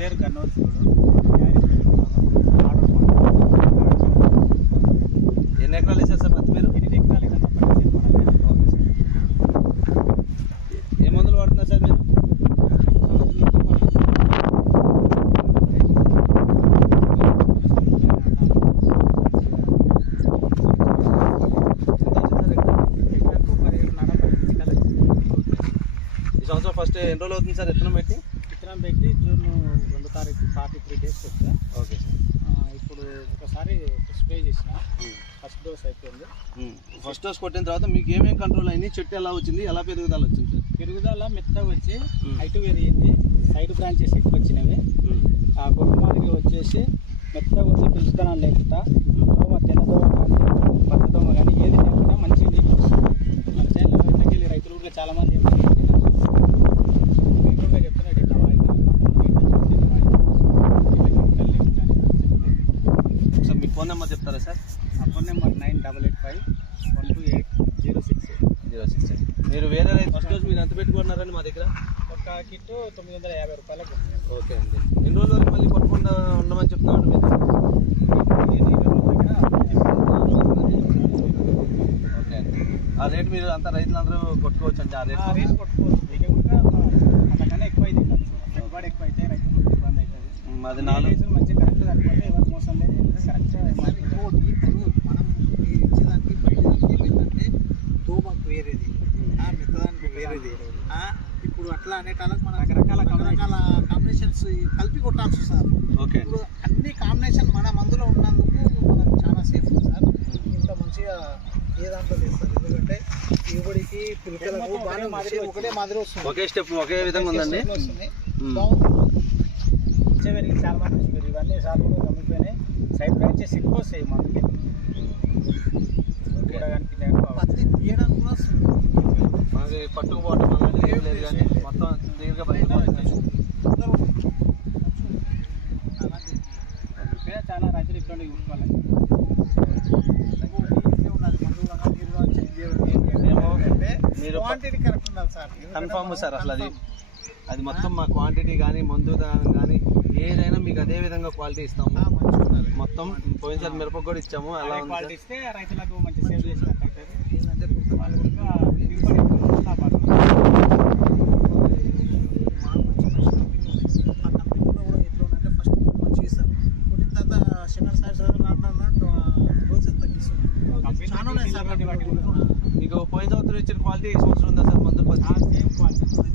పేరు శివుడు ఎన్ని ఎకరాలు వేసారు సార్ పత్తి మీరు ఎనిమిది ఎకరాలు. Okay sir. ఏ మందులు వాడుతున్నారు సార్ మీరు. ఈ సంవత్సరం ఫస్ట్ ఎన్ని రోజులు అవుతుంది సార్ ఎత్తనం పెట్టి? విత్తనం పెట్టి జూన్ రెండు తారీఖు ఫార్టీ త్రీ డేస్కి వచ్చా ఓకే సార్. ఇప్పుడు ఒకసారి స్ప్రే చేసిన. ఫస్ట్ డోస్ అయిపోయింది. ఫస్ట్ డోస్ కొట్టిన తర్వాత మీకు ఏమేమి కంట్రోల్ అయింది? చెట్టు ఎలా వచ్చింది? ఎలా పెరుగుదల వచ్చింది సార్? పెరుగుదల మెత్తగా వచ్చి. హైట్ పెరిగింది. సైడ్ బ్రాంచెస్ ఎక్కువ వచ్చినవి. ఆ మాదిరి వచ్చేసి మెత్తగా వచ్చి పిలుచుదనం లేకుండా దోమ తెల్లదోమ కానీ పచ్చదోమ కానీ ఏది లేకుండా మంచి నీళ్ళు వస్తుంది మన చేనులో వెళ్ళి రైతులు కూడా చాలా మంది ఏమో మీకు కూడా చెప్తున్నారు ఇట్లా వాడితే సార్ మీ ఫోన్ నెంబర్ చెప్తారా sir? Phone number nine double eight five one two eight zero six zero six మీరు వేరే రైతు ఫస్ట్ డోస్ మీరు ఎంత పెట్టుకున్నారండి మా దగ్గర? ఒక కిట్ తొమ్మిది వందల యాభై రూపాయలకు. ఓకే అండి. ఎన్ని రోజుల వరకు మళ్ళీ కొట్టకుండా ఉండమని చెప్తామండి ఆ రేట్ మీరు అంతా రైతులందరూ కొట్టుకోవచ్చు అండి ఆ రేట్ కొట్టుకోవచ్చు. ఎక్కువ అయితే ఎక్కువ అయితే రైతులకు ఇబ్బంది అవుతుంది. అది నాలుగు మంచి కరెక్ట్ సరిపోతే ఎవరు మోసం లేదు. కరెక్ట్ ఇప్పుడు అట్లా అనేటాలకు మనం రకరకాల రకరకాల కాంబినేషన్స్ కలిపి కొట్టాల్సి వస్తుంది ఓకే. ఇప్పుడు అన్ని కాంబినేషన్ మన మందులో ఉన్నందుకు మనకు చాలా సేఫ్ సార్. ఇంత మంచిగా ఏ దాంట్లో లేదు సార్. ఎందుకంటే బాగానే ఒకటే మాదిరి ఒకటే మాదిరి వస్తుంది. ఒకే స్టెప్ ఒకే విధంగా ఉందండి? చాలా మంది ఇవన్నీ సార్లు కూడా గమ్మిపోయినాయి సైడ్ బ్రాంచెస్ ఎక్కువ వస్తాయి మనకి కూడా కనిపించాయి పత్తి తీయడానికి కూడా వస్తుంది. మనకి పట్టుకుపోవటం అనేది ఏం లేదు కానీ మొత్తం అలాంటి ఇక్కడ చాలా రైతులు ఇబ్బంది చూసుకోవాలి మీరు క్వాంటిటీ కరెక్ట్ ఉండాలి సార్ కన్ఫామ్ సార్ అసలు అది. అది మొత్తం మా క్వాంటిటీ కానీ మందు కానీ ఏదైనా మీకు అదే విధంగా క్వాలిటీ ఇస్తాము. మొత్తం పోయినసారి మిరపకు కూడా ఇచ్చాము. ఉంది క్వాలిటీ? ఇస్తే రైతులకు మంచి సేవ్ చేసినట్టు అవుతుంది ఏంటంటే కొంత వాళ్ళు కూడా దిగుబడి ఎక్కువ కాపాడుతారు. మా మంచి మంచి కంపెనీ ఉంది. ఆ కంపెనీలో కూడా ఎట్లా ఉందంటే ఫస్ట్ మంచిగా ఇస్తారు కొట్టిన తర్వాత సెకండ్ సార్ సార్ రోజు తగ్గిస్తుంది. చాలా ఉన్నాయి సార్. మీకు పోయిన సంవత్సరం ఇచ్చిన క్వాలిటీ ఈ సంవత్సరం ఉందా సార్ మందులు? పత్తి